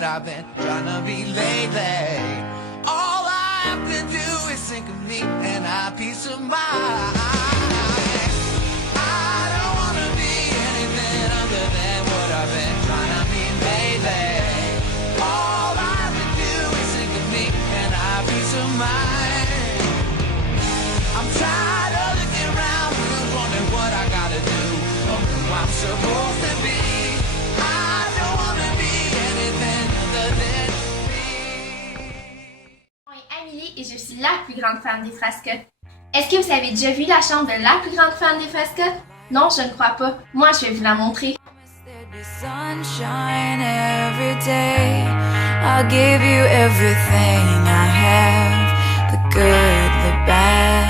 what I've been trying to be lately. All I have to do is think of me and have peace of mind. I don't wanna be anything other than what I've been trying to be lately. All I have to do is think of me and have peace of mind. I'm tired of looking around, wondering what I gotta do, or who I'm supposed to be. I don't wanna be anything other than me. Je suis Amélie et je suis la plus grande fan des Frasques. Est-ce que vous avez déjà vu la chambre de la plus grande fan des Frasques? Non, je ne crois pas. Moi, je vais vous la montrer. Sunshine every day. I'll give you everything I have, the good, the bad.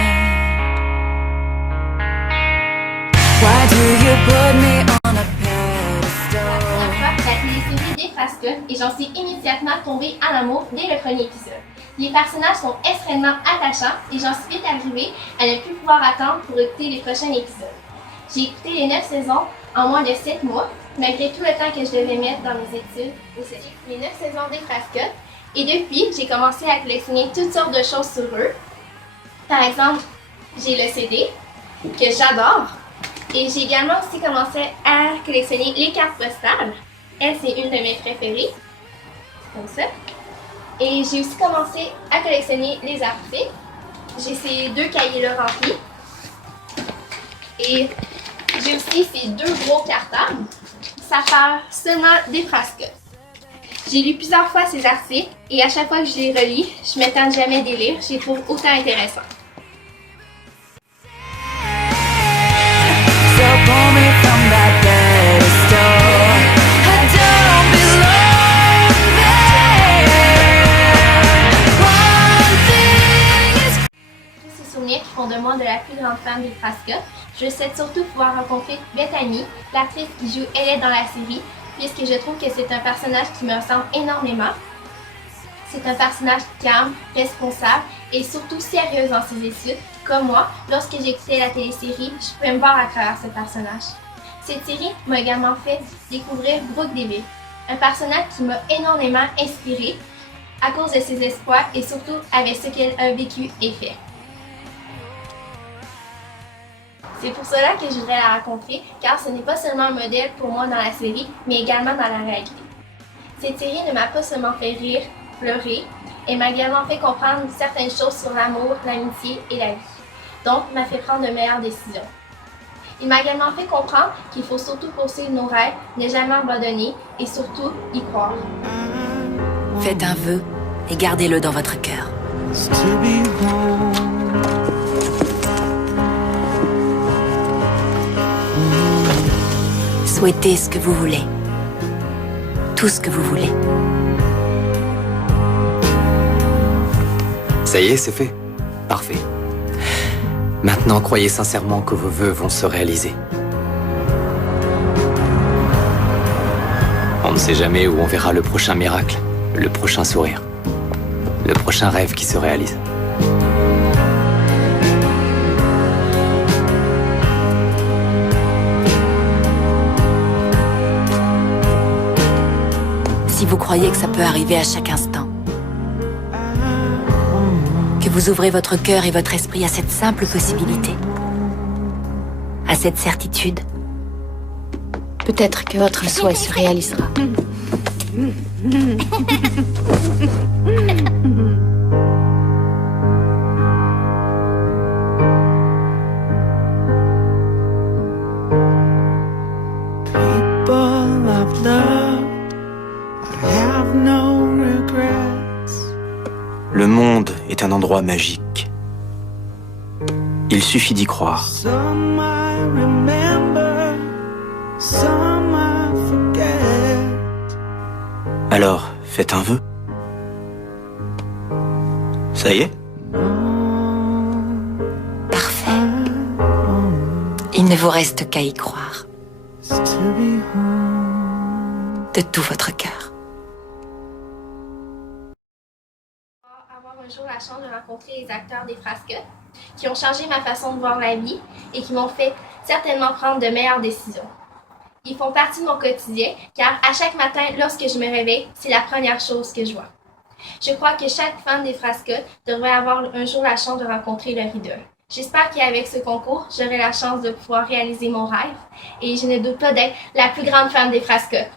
Why do you put me on a pedestal? La première fois, la télésérie des Frasques et j'en suis immédiatement tombée en amour dès le premier épisode. Les personnages sont extrêmement attachants et j'en suis vite arrivée à ne plus pouvoir attendre pour écouter les prochains épisodes. J'ai écouté les 9 saisons en moins de 7 mois, malgré tout le temps que je devais mettre dans mes études au cégep. Les 9 saisons des Frasques et depuis, j'ai commencé à collectionner toutes sortes de choses sur eux. Par exemple, j'ai le CD, que j'adore, et j'ai également aussi commencé à collectionner les cartes postales. Elle, c'est une de mes préférées, comme ça. Et j'ai aussi commencé à collectionner les articles. J'ai ces 2 cahiers-là remplis. Et j'ai aussi ces 2 gros cartables. Ça part seulement des Frasques. J'ai lu plusieurs fois ces articles et à chaque fois que je les relis, je ne m'étonne jamais des lire. Je les trouve autant intéressants. So pull me from that pedestal. I don't belong there. One thing is Ces souvenirs qui font de moi de la plus grande fan des Frasques. Je souhaite surtout pouvoir rencontrer Bethany, l'actrice qui joue Elle dans la série, puisque je trouve que c'est un personnage qui me ressemble énormément. C'est un personnage calme, responsable et surtout sérieuse dans ses études. Comme moi, lorsque j'écoutais la télésérie, je pouvais me voir à travers ce personnage. Cette série m'a également fait découvrir Brooke Deville, un personnage qui m'a énormément inspirée à cause de ses espoirs et surtout avec ce qu'elle a vécu et fait. C'est pour cela que je voudrais la rencontrer, car ce n'est pas seulement un modèle pour moi dans la série, mais également dans la réalité. Cette série ne m'a pas seulement fait rire, pleurer, elle m'a également fait comprendre certaines choses sur l'amour, l'amitié et la vie. Donc, m'a fait prendre de meilleures décisions. Il m'a également fait comprendre qu'il faut surtout poursuivre nos rêves, ne jamais abandonner et surtout y croire. Faites un vœu et gardez-le dans votre cœur. To be home. Souhaitez ce que vous voulez. Tout ce que vous voulez. Ça y est, c'est fait. Parfait. Maintenant, croyez sincèrement que vos vœux vont se réaliser. On ne sait jamais où on verra le prochain miracle, le prochain sourire, le prochain rêve qui se réalise. Si vous croyez que ça peut arriver à chaque instant, que vous ouvrez votre cœur et votre esprit à cette simple possibilité, à cette certitude, peut-être que votre souhait se réalisera. People I've loved, I have no regrets. Le monde est un endroit magique. Il suffit d'y croire. Some I remember, some I forget. Alors, faites un vœu. Ça y est? Parfait. Il ne vous reste qu'à y croire. To be home. De tout votre cœur. Avoir un jour la chance de rencontrer les acteurs des Frasques qui ont changé ma façon de voir la vie et qui m'ont fait certainement prendre de meilleures décisions. Ils font partie de mon quotidien, car à chaque matin, lorsque je me réveille, c'est la première chose que je vois. Je crois que chaque fan des Frasques devrait avoir un jour la chance de rencontrer leur idole. J'espère qu'avec ce concours, j'aurai la chance de pouvoir réaliser mon rêve et je ne doute pas d'être la plus grande fan des Frasques.